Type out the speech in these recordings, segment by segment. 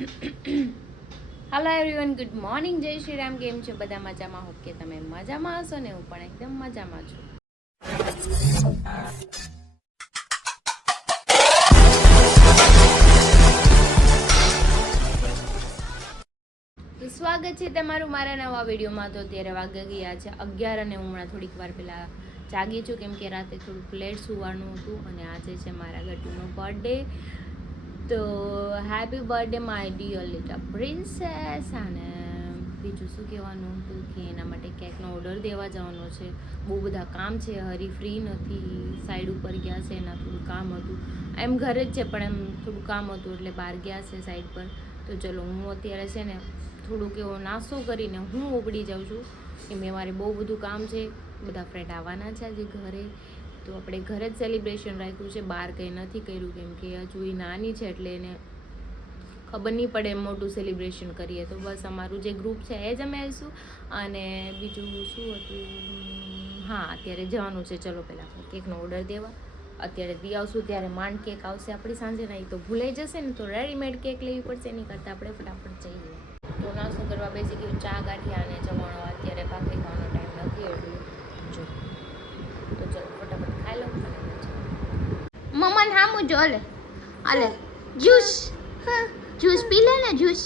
Hello everyone, good morning, જય શ્રી રામ. કેમ છો બધા? મજામાં? હોપ કે તમે મજામાં હશો ને હું પણ એકદમ મજામાં છું. તો સ્વાગત છે તમારું મારા નવા વિડીયોમાં. તો અત્યારે વાગી ગયા છે 11 અને હું હમણાં થોડીક વાર પહેલા જાગી છું, કેમ કે રાતે થોડુંક લેટ સુવાનું હતું અને આજે છે મારા ગટુનો બર્થડે. તો happy birthday my dear little princess. અને બીજું શું કહેવાનું હતું કે એના માટે કેકનો ઓર્ડર દેવા જવાનો છે. બહુ બધા કામ છે, હરી ફ્રી નથી, સાઈડ ઉપર ગયા છે, એના થોડું કામ હતું. એમ ઘરે જ છે પણ એમ થોડું કામ હતું એટલે બહાર ગયા છે સાઈડ પર. તો ચલો હું અત્યારે છે ને થોડુંક એવો નાસ્તો કરીને હું ઉપડી જાઉં છું કે મેં મારે બહુ બધું કામ છે. બધા ફ્રેન્ડ આવવાના છે આજે ઘરે, તો આપણે ઘરે જ સેલિબ્રેશન રાખ્યું છે, બહાર કંઈ નથી કર્યું, કેમ કે હજુ એ નાની છે એટલે એને ખબર નહીં પડે એમ મોટું સેલિબ્રેશન કરીએ. તો બસ અમારું જે ગ્રુપ છે એ જ અમે આવીશું. અને બીજું શું હતું, હા અત્યારે જવાનું છે, ચલો પહેલાં કેકનો ઓર્ડર દેવા. અત્યારે દી આવશું ત્યારે માંડ કેક આવશે આપણી સાંજે. નહીં તો ભૂલાઈ જશે ને, તો રેડીમેડ કેક લેવી પડશે, એની કરતાં આપણે ફટાફટ જઈએ. તો નાસ્તો કરવા બેસી ગયું, ચા ગાંઠિયા અને જમવાનો. અત્યારે ભાખરી ખાવાનો ટાઈમ નથી એટલું જો. તો ચલો ફટાફટ ખાઈ લો. મમ્મા હામું જો લે આલે જ્યુસ જ્યુસ પી લે ને, જ્યુસ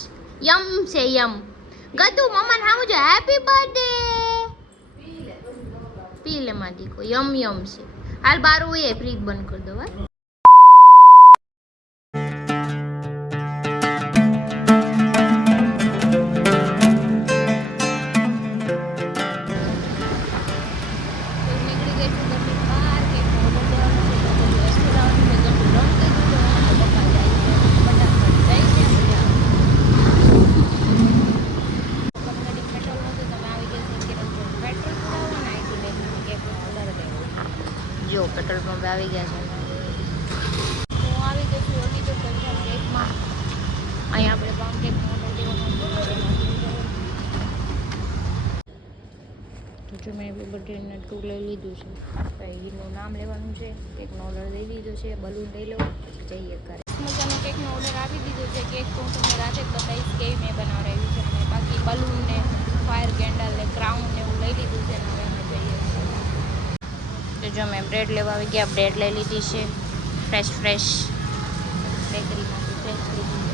યમ છે યમ. ગતુ મમ્મા હામું જો હેપી બર્થડે પી લે માં દીકો, યમ યમ છે. હાલ બાર હોય ફ્રીજ બંધ કરી દો. જો પેટ્રોલ પંપ આવી ગયા છે. હું આવી ગઈ છું અગી તો કેકમાં. અહીંયા આપણે પાઉન્ડ કેક ઓર્ડર દેવાનો. તો જો મેં બર્થડેના ટુ લઈ લીધું છે, એનું નામ લેવાનું છે, કેકનો ઓર્ડર દઈ દીધો છે, બલૂન લઈ લો પછી જઈએ ઘરે. મજાનો કેકનો ઓર્ડર આપી દીધો છે. કેક તો હું તમને રાતે જ બતાવીશ કેવી મેં બનાવડાવ્યું છે. અને બાકી બલૂન ને ફાયર કેન્ડલ ને ક્રાઉન ને એવું લઈ લીધું છે. હવે અમે જઈએ. તો જો મેં બ્રેડ લેવા આવી ગયા, બ્રેડ લઈ લીધી છે ફ્રેશ બેકરીમાંથી ફ્રેશ લીધી છે.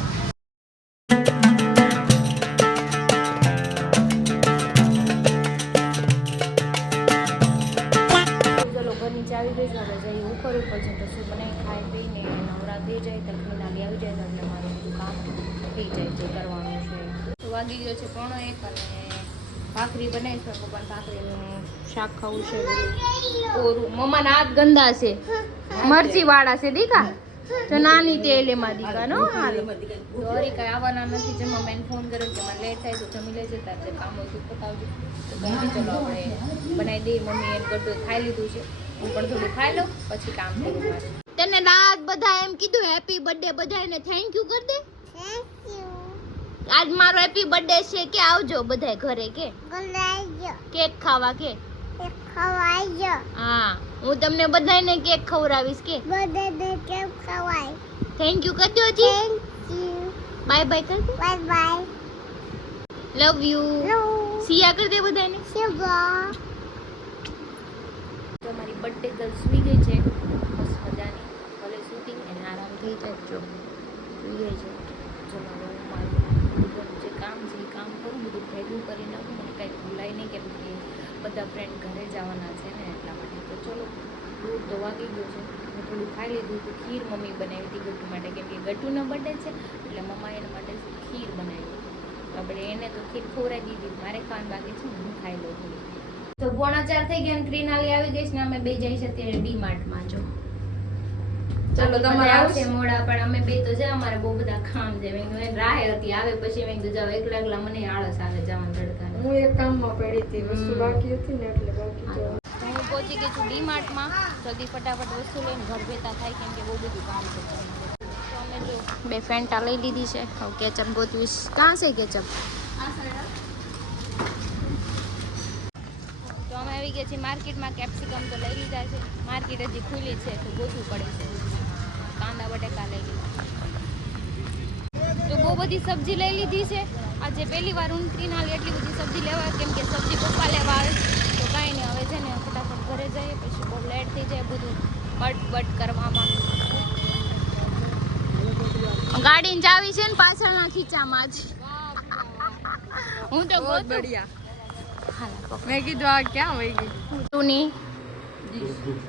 ચલો ઘર નીચે આવી ગઈ છે, હવે જઈએ ઉપર છે. તો શું બનાવી ખાઈ પીને નવરા થઈ જાય તો ખીનાલી આવી જાય તો એટલે મારું બધું કામ થઈ જાય જે કરવાનું છે. તો વાગી ગયો છે 1:30 અને ભાખરી બનાવી છે. પણ ભાખરીનું શાક ખાવું છે ઓરું. મમ્માના હાથ ગંદા છે, મરચી વાળા છે દીકા. તો નાની તેલ એમાં દીકા નો હાલો. તો હરી કાંઈ આવવાના નથી. જમવા મેં ફોન કર્યો કે મને લેટ થાય તો જમી લેજે, તાર જે કામ હોય તું પતાવજો. તો કંઈ નહીં, ચલો આપણે બનાવી દઈએ. મમ્મી એને ગટું ખાઈ લીધું છે, હું પણ થોડું ખાઈ લઉં પછી કામ કરું પાછું. તને રાત બધા એમ કીધું હેપી બર્થડે, બધાને થેન્ક યુ કરી દે. Thank you. આજ મારો હેપી બર્થડે છે કે આવજો બધાય ઘરે કે કેક ખાવા કે હા, હું તમને બધાને કેક ખવડાવીશ કે બધાને કેક ખવાય. થેન્ક યુ કરજો જી. Thank you. બાય બાય કર દે. Bye bye. Love you. સિયા કર દે બધાને. સિયા. તમારી બર્થડે ગર્લ સુઈ ગઈ છે મસ્ત મજાની. ભલે સૂતી એને આરામ થઈ જાય. જો સુઈ ગઈ છે. ચલો હવે હું મારું જે કામ છે એ કામ કરું, બધું ભેગું કરી નાખું. મને કાંઈ ભૂલાય નહીં, કેમ કે બધા ફ્રેન્ડ ઘરે જવાના છે ને એટલા માટે. તો ચલો દૂધ તો વાગી ગયું છે. મેં થોડું ખાઈ લીધું. તો ખીર મમ્મી બનાવી હતી ગટુ માટે, કેમ કે ગટુનો બર્થડે છે એટલે મમ્મા એના માટે ખીર બનાવી. આપણે એને તો ખીર ખવડાવી દીધી, મારે ખાવાનું બાકી છે, હું ખાઈ લઉં થોડી. તો 3:45 થઈ ગયા અને ક્રીનાલી આવી ગઈ છે ને અમે બે જઈ છે અત્યારે ડીમાર્ટમાં. જો ચલો તમારે આવશે મોડા, પણ અમે બે તો જા, અમારે બહુ બધા કામ છે. મેં રાહ હતી આવે પછી મેં કીધું જાવ એકલા એકલા મને આળસ આવે જવાનું તડકા. હું એક કામમાં પડી હતી, વસ્તુ બાકી હતી ને એટલે બાકી તો હું પહોંચી ગઈ છું ડીમાર્ટમાં. જલ્દી ફટાફટ વસ્તુ લઈને ઘર ભેગા થાય, કેમ કે બહુ બધું કામ છે. તો અમે જો બે ફેન્ટા લઈ લીધી છે. હવે કેચઅપ ગોતવીશ. કાં છે કેચઅપ? તો અમે આવી ગયા છીએ માર્કેટમાં. કેપ્સિકમ તો લઈ લીધા છે, માર્કેટ હજી ખુલ્લી છે તો ગોતવું પડે છે. કાંદા બટેકા લઈ લીધા. તો બહુ બધી સબ્જી લઈ લીધી છે. આજે પહેલી વાર ઉનત્રીને હાલ એટલી બધી સબ્જી લેવા, કેમ કે સબ્જી પપ્પા લેવા આવે તો કાંઈ નહીં. હવે છે ને ફટાફટ ઘરે જઈએ, પછી બહુ લેટ થઈ જાય બધું બટ કરવામાં. ગાડીની ચાવી છે ને પાછળના ખીચામાં જ. હું તો બહુ બઢિયા. મેં કીધું આ ક્યાં વહી ગઈ તુની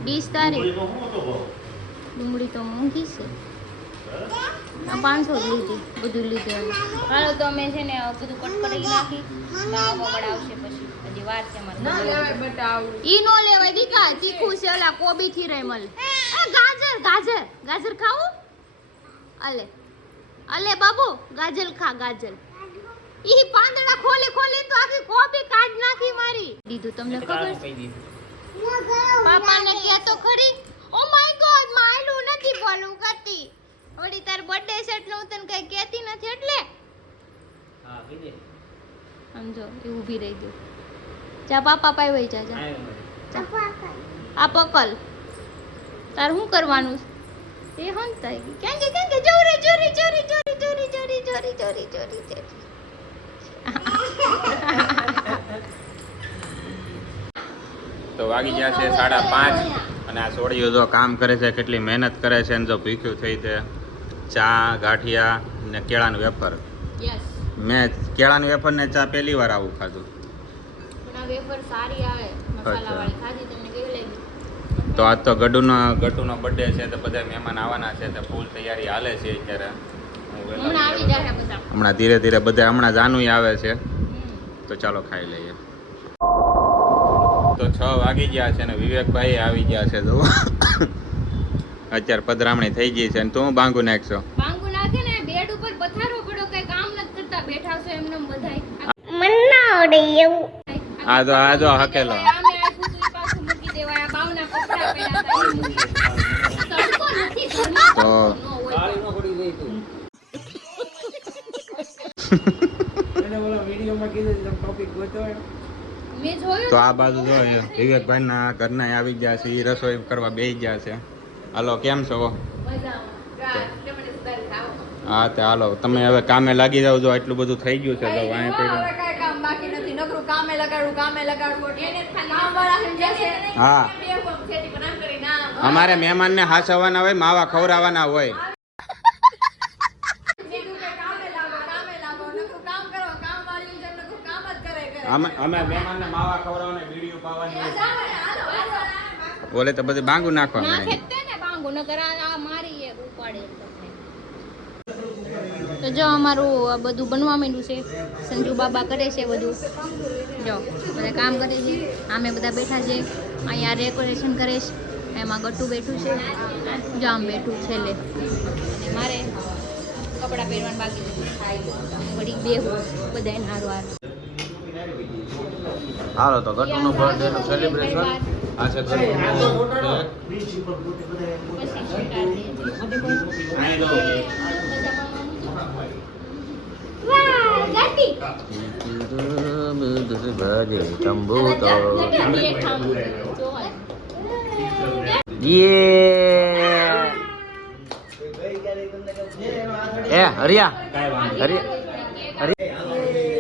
ડીશ તારી. ડુંગળી તો મોંઘી છે, 500 લીધી, બધું લીધું. હાલો તો અમે છે ને બધું કટ કરી નાખી, વગડ આવશે પછી, હજી વાર છે અમારે. ઈ નો લેવાય દીકા, તીખું છે. ઓલા કોબી થી રેમલ ગાજર ગાજર ગાજર ખાવું? અલે અલે બાબુ ગાજર ખા, ગાજર. ઈ પાંદડા ખોલી ખોલી તો આખી કોબી કાઢ નાખી મારી. દીધું તમને ખબર છે? પાપાને કે તો ખરી. ઓ માય ગોડ, માયલું નથી બોલું કરતી. ઓડી તાર બર્થડે સેટ નું તને કઈ કહેતી નથી એટલે. હા કીધે. સમજો એ ઊભી રહી ગઈ. જા પાપા પાઈ વઈ જા જા. આ પકલ તાર શું કરવાનું? એ હંતાઈ ગઈ. કેમ કે ચોરી ચોરી ચોરી ચોરી ચોરી ચોરી ચોરી ચોરી ચોરી ચોરી. તો વાગી ગયા છે 5:30 અને આ સોડીઓ જો કામ કરે છે, કેટલી મહેનત કરે છે. ને જો ભીખ્યું થઈ છે. ચા, ગાંઠિયા ને કેળાનું વેફર. યસ, મેં કેળાનું વેફર ને ચા પહેલી વાર આવું ખાધું. પણ આ વેફર સારી આવે મસાલાવાળી. ખાધી તમને કેવી લાગી? તો આજ તો ગટુનો બર્થડે છે, તો બધા મહેમાન આવવાના છે, તો ફૂલ તૈયારી હાલે છે અત્યારે. હમણાં આવી જાય બધા. હમણાં ધીરે ધીરે બધા હમણાં જાનુય આવે છે, તો ચાલો ખાઈ લઈએ. તો 6 વાગી ગયા છે ને વિવેકભાઈ આવી ગયા છે. જો અત્યારે પધરામણી થઈ ગઈ છે ને તું બાંગુ નાખશો. બાંગુ નાખે ને બેડ ઉપર પથારો પડ્યો, કઈ કામ નથી કરતા, બેઠા છો એમને બધાય. મન ના આવડે એવું. આ જો હકેલો. આમે આખું સુઈ પાછું મૂકી દેવાય. આ બાવના કપડા પડ્યા હતા. તડકો નથી ઘરમાં તો નો હોય. મેં જોયું તો આ બાજુ જો વિવેકભાઈ ના ઘરના આવી ગયા છે, ઈ રસોઈ કરવા બેસી ગયા છે. હાલો કેમ છો? હા તો હાલો તમે હવે કામે લાગી જાવ. જો એટલું બધું થઈ ગયું છે. તો વાંહે પડ્યું. હા, અમારે મહેમાનને હાસવાના હોય, માવા ખવડાવવાના હોય. અમે મહેમાનને માવા ખવડાવવાના, વિડીયો પાવાની. બોલે તો બધું બાંગુ નાખવા નાખે મળે. જ તે ને બાંગુ, નકર આ મારી એક ઉપાડે. તો જો અમારું આ બધું બનવા માંડ્યું છે. સંજુ બાબા કરે છે બધું. જો બધા કામ કરે છે. આમે બધા બેઠા છે. અહીંયા ડેકોરેશન કરે છે. એમાં ગટ્ટુ બેઠું છે. જો આમ બેઠું છેલ્લે. અને મારે કપડાં પહેરવાનું બાકી છે. વળી બેહું બધા એને હારું હારું. હાલો તો ગટુનું બર્થડે નું સેલિબ્રેશન આ છે.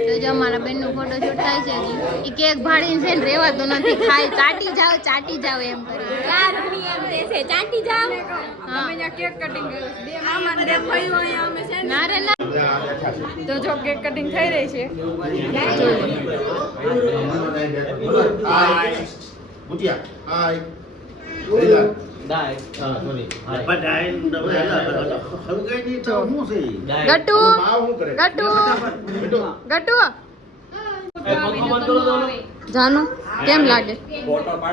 તો જો અમારા બેન નું ફોટો શૂટ થાય છે. હજી ઈ કેક ભાડીને છે ને રેવાતો નથી. ખાઈ ચાટી જાવ એમ કરે. યાર મમ્મી એમ કહે છે ચાટી જાવ. હા, અમે કેક કટિંગ બે મામા ને ભાઈઓ અહીંયા અમે છે ના રે ના. તો જો કેક કટિંગ થઈ રહી છે. હાય મુટિયા હાય દાય સોરી બધાય હવે કઈ ની તો હું છે ગટ્ટુ માવ હું કરે ગટ્ટુ જાનો કેમ લાગે?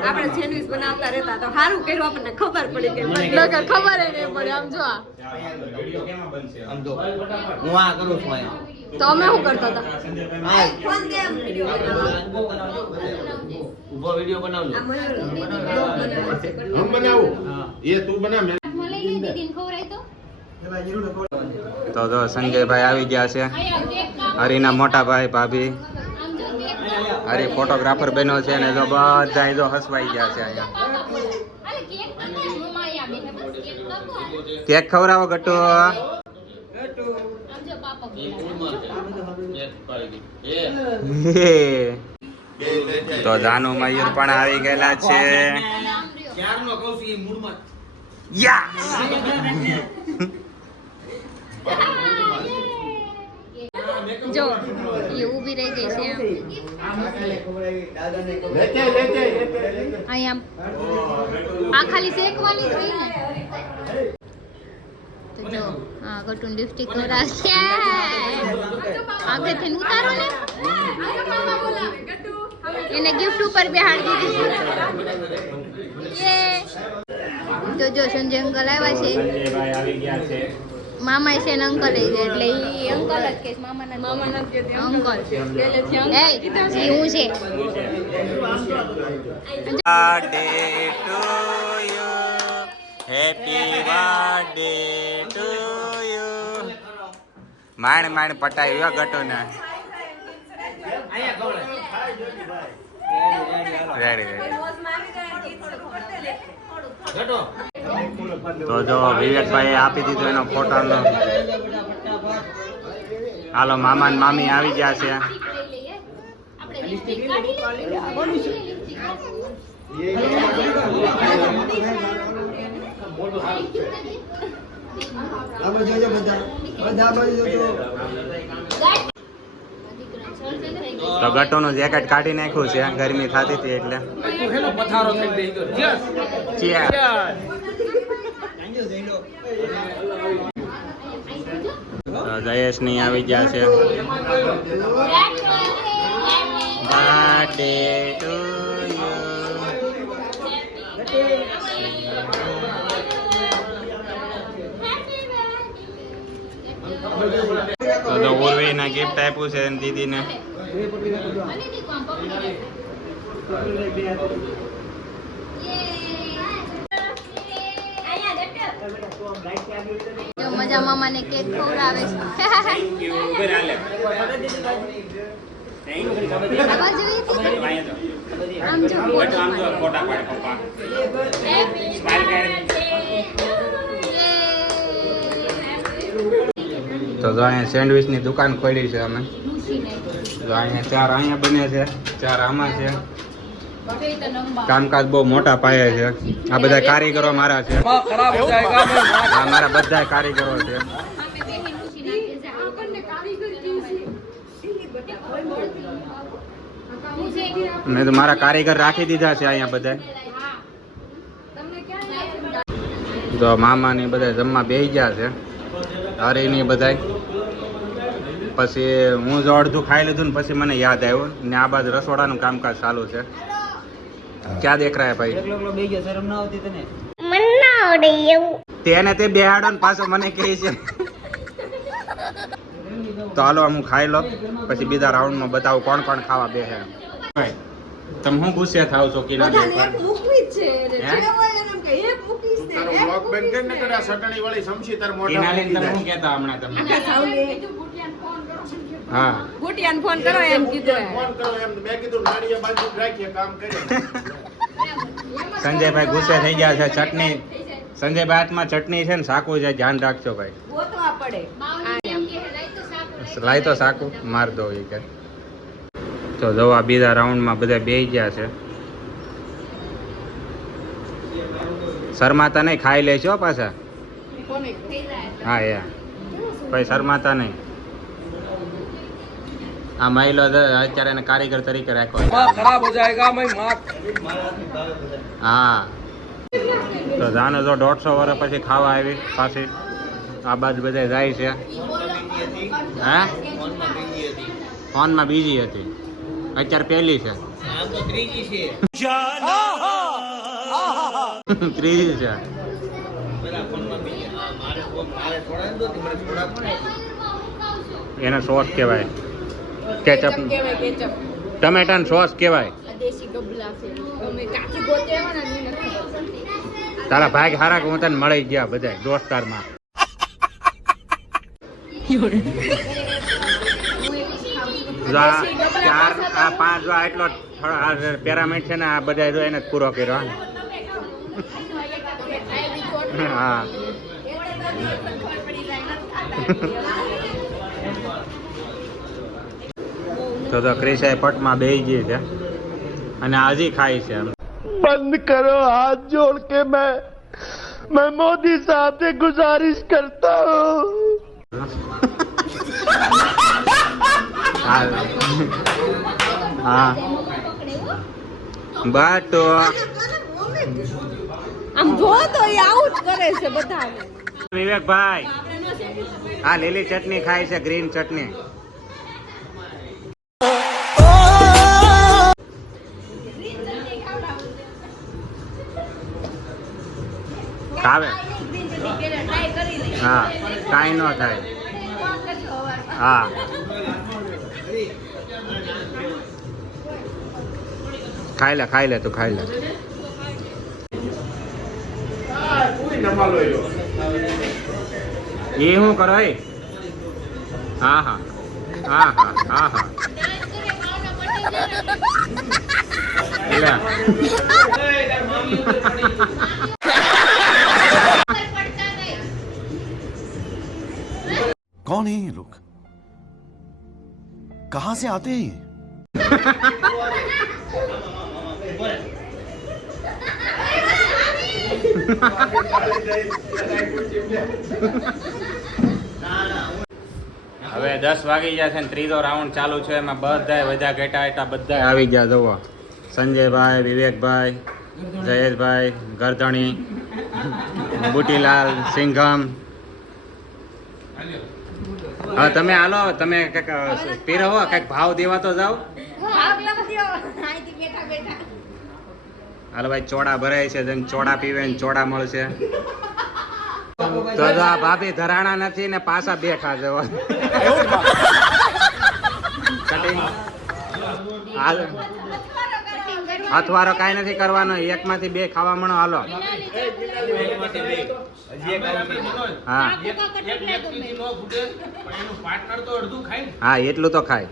આપણે સેન્ડવિચ બનાવતા રહેતા તો સારું કર્યું, આપણને ખબર પડી કે નકર ખબર ય નહીં પડે. આમ જો આ વિડિયો કેમાં બનશે? આમ જો હું આ કરું છું અહીંયા તો અમે શું કરતા હતા? ફોન દે એમ વિડિયો ઉભો વિડિયો બનાવજો હમ બનાવું એ તું બના મે હાથમાં લઈ લે દીદીને ખવરાય તો. તો જો સંજયભાઈ આવી ગયા છે. આયા કેક કાપ. હરીના મોટા ભાઈ ભાભી. આમ જો કેક કાપ. હરી ફોટોગ્રાફર બન્યો છે ને જો બધા જો હસવાઈ ગયા છે અહીંયા. અરે કેક કાપ. મમ્મા આયા બેઠા બસ કેક કાપો. કેક ખવડાવો ગટ્ટુ. આમ જો એ મૂળમાં છે. એક પાડી દે. તો જાનુ મયુર પણ આવી ગયેલા છે. ક્યારનો કહું છું એ મૂળમાં જો એ ઊભી રહી ગઈ છે અહીંયા આ ખાલી શેકવાની જ હોય ને તો જો હા ગટુન લિપસ્ટિક કરાશે આગળથી ઉતારો ને એને ગિફ્ટ ઉપર બેહાડી દીધી યે તો જો સંજય અંકલ આવ્યા છે સંજયભાઈ આવી ગયા છે. મામા છે ને અંકલ છે એટલે ઈ અંકલ જ કે મામા નથી અંકલ એ ઈ હું છે birthday to you happy birthday to you માણ માણ પટાવ્યો ગટો ને રેડી તો જો વિવેકભાઈ આપી દીધો એનો ફોટો હાલો મામા ને મામી આવી ગયા છે. તો ગટોનું જેકેટ કાઢી નાખ્યું છે ગરમી થતી હતી એટલે પથારો થઈ ગયો. Cheers. તો જયેશ ની આવી ગયા છે. બર્થડે ટુ યુ તો ઉર્વી ના ગિફ્ટ આપ્યું છે દીદી ને. જો મજા મામાને કેક ખવડાવે છે આ બાજુ આમ જો ફોટા પાડે પપ્પા. તો જો અહીંયા સેન્ડવિચ ની દુકાન ખોલી છે અમે. જો અહીંયા 4 અહીંયા બને છે, 4 આમાં છે. કામકાજ બહુ મોટા પાયે છે. આ બધા કારીગરો મારા છે. આ મારા બધા કારીગરો છે. મેં તો મારા કારીગર રાખી દીધા છે અહીંયા બધા. જો મામા ને બધા જમવા બેસી ગયા છે. અરે ની બધા પછી હું જો અડધું ખાઈ લીધું ને પછી મને યાદ આવ્યું ને આ બાજુ રસોડાનું કામકાજ ચાલુ છે. ક્યાં દેખ રહ્યા ભાઈ? તેને તે બેહાડો ને પાછો મને કહે છે. તો હાલો હું ખાઈ લો પછી બીજા રાઉન્ડમાં બતાવું કોણ કોણ ખાવા બેસે. ભાઈ તમે હું ગુસ્સે થાવ છો કિના દે પર? કિનાલીન તમે શું કહેતા હમણાં તમે? હા ગુટિયાને ફોન કરો એમ કીધું સંજયભાઈ ગુસ્સે થઈ ગયા છે. ચટણી સંજયભાઈ હાથમાં ચટણી છે ને સાકું છે, ધ્યાન રાખજો ભાઈ. ગોતવા પડે લાઈ તો સાકું માર દો એ કે. તો જો આ બીજા રાઉન્ડમાં બધા બેસી ગયા છે. શરમાતા નહીં, ખાઈ લેશો પાછા. હા એ ભાઈ શરમાતા નહીં. આ મહિલો અત્યારે એને કારીગર તરીકે રાખ્યો. ખરાબ હો જાયગા મેં માફ. હા તો જાનો જો 150 વર્ષ પછી ખાવા આવી પાછી. આ બાજુ બધા જાય છે. હા ફોનમાં બીજી હતી, અત્યારે પહેલી છે. ત્રીજી છે. એને સોસ કહેવાય, કેચઅપ ટમેટાનો સોસ કહેવાય. તારા ભાગ હારા હું તને મળી ગયા બધા દોસ્તારમાં. ચાર આ 5 જો એટલો પેરામિડ છે ને આ બધા જો એને જ પૂરો કર્યો. હા તો ક્રિશાએ પટમાં બેહી ગઈ છે અને હજી ખાય છે. बंद करो हाथ जोड़ के मैं मोदी साहब से गुजारिश करता हूँ. હા બાટો આમ જો તો એ આવું જ કરે છે બધા. વિવેકભાઈ આ લીલી ચટણી ખાય છે, ગ્રીન ચટણી. ખાવે હા કાંઈ ન થાય. હા ખાઈ લે તું ખાઈ લે. એ શું કરો? હા હા હા હા હા હા લે. कौन है ये लोग? कहाँ से आते हैं ये? હવે 10 વાગી ગયા છે ને ત્રીજો રાઉન્ડ ચાલુ છે. એમાં બધા બધા ઘેટા હતા બધા આવી ગયા. જુઓ સંજયભાઈ, વિવેકભાઈ, જયેશભાઈ, ગરધણી, બુટીલાલ, સિંઘમ. હા તમે હાલો, તમે કંઈક પીરવો, કંઈક ભાવ દેવા તો જાઓ. હાલો ભાઈ, ચોડા ભરાય છે, જેમ ચોડા પીવે ને ચોડા મળશે. તો જો આ ભાભી ધરાણા નથી ને પાછા બેઠા જવા. અથવારો કાંઈ નથી કરવાનો, એકમાંથી બે ખાવા મળો. હાલો હા હા એટલું તો ખાય.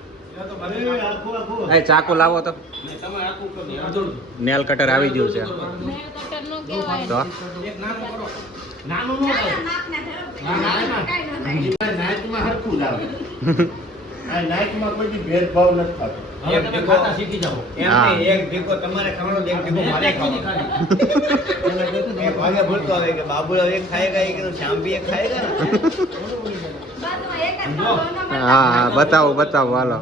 એ ચાકુ લાવો તો. નેલ કટર આવી ગયું છે તો નાઇટમાં હરખું જ આવે. આ નાઇટમાં કોઈ દી ભેદભાવ નથી થતો. એક ભેગો તમારે ખાવાનો, એક ભેગો મારે ખાવાનો. એ ભાગે બોલતો આવે કે બાબુરાવ એક ખાएगा, એક શ્યામ भी एक खाएगा ना. હા હા બતાવો હાલો.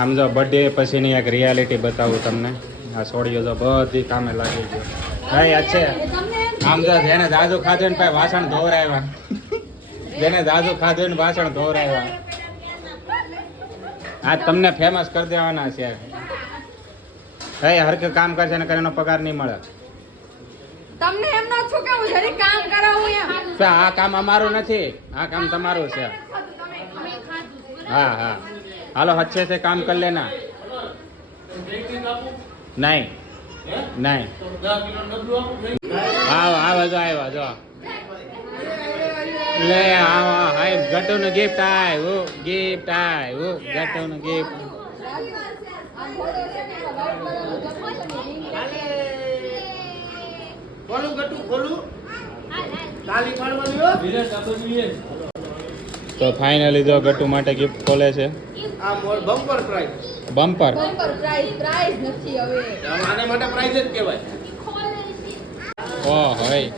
આમ જો બર્થડે પછીની એક રિયાલિટી બતાવું તમને. આ છોડીઓ જો બધી કામે લાગી ગયો. ભાઈ અચ્છે આમ જો જેને જાજુ ખાધું ને ભાઈ વાસણ ધોવરાવ્યા. જેને જાજુ ખાધું ને વાસણ ધોવરાવ્યા. આ તમને ફેમસ કરી દેવાના છે. હે હરકે કામ કરશે ને કરીને પગાર નહીં મળે. તમને એમ ના છો કે હું જરી કામ કરાવું એમ. તો આ કામ અમારું નથી, આ કામ તમારું છે. હા હા હાલો अच्छे से काम कर लेना. नहीं नहीं આવો જો લે આવો. હાય ગટુનું ગિફ્ટ આવ્યું, ગટુનું ગિફ્ટ. ખોલું ગટુ ખોલું. તાલી પાડવાની હો. તો ફાઇનલી જો ગટુ માટે ગિફ્ટ ખોલે છે. આ બમ્પર પ્રાઇઝ. બમ્પર પ્રાઇઝ નથી હવે. આને માટે પ્રાઇઝ જ કહેવાય. ઓ હોય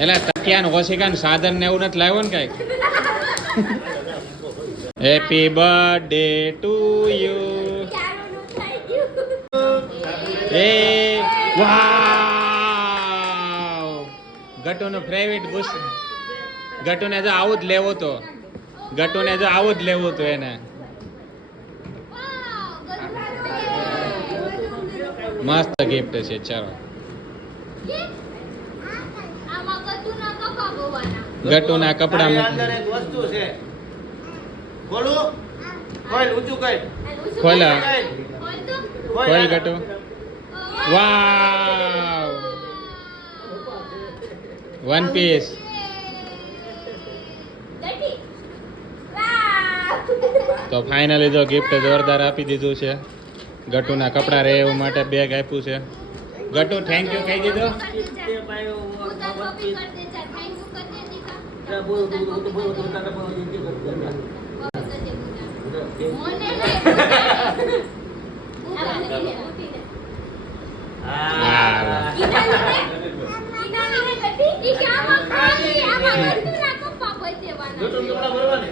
એટલે તકિયાન ઓશિકાન સાધન ને એવું નથી લાવ્યો ને કઈક. Happy birthday to you. એ વાવ ગટુનો ફેવરિટ બુશ. ગટુને જો આવું જ લેવું તો એને. મસ્ત ગિફ્ટ છે. ચાલો ગટુના કપડા અંદર એક વસ્તુ છે. ખોલું. ખોલ ઊંચું કર. ખોલા ખોલ ગટુ. વાવ વન પીસ. તો ફાઇનલી જો ગિફ્ટ જોરદાર આપી દીધું છે. ગટુના કપડા રહે એવું માટે બેગ આપ્યું છે. ગટુ થેન્ક યુ કહી દીધો. દોઢસો ટુકડા ભરવાને.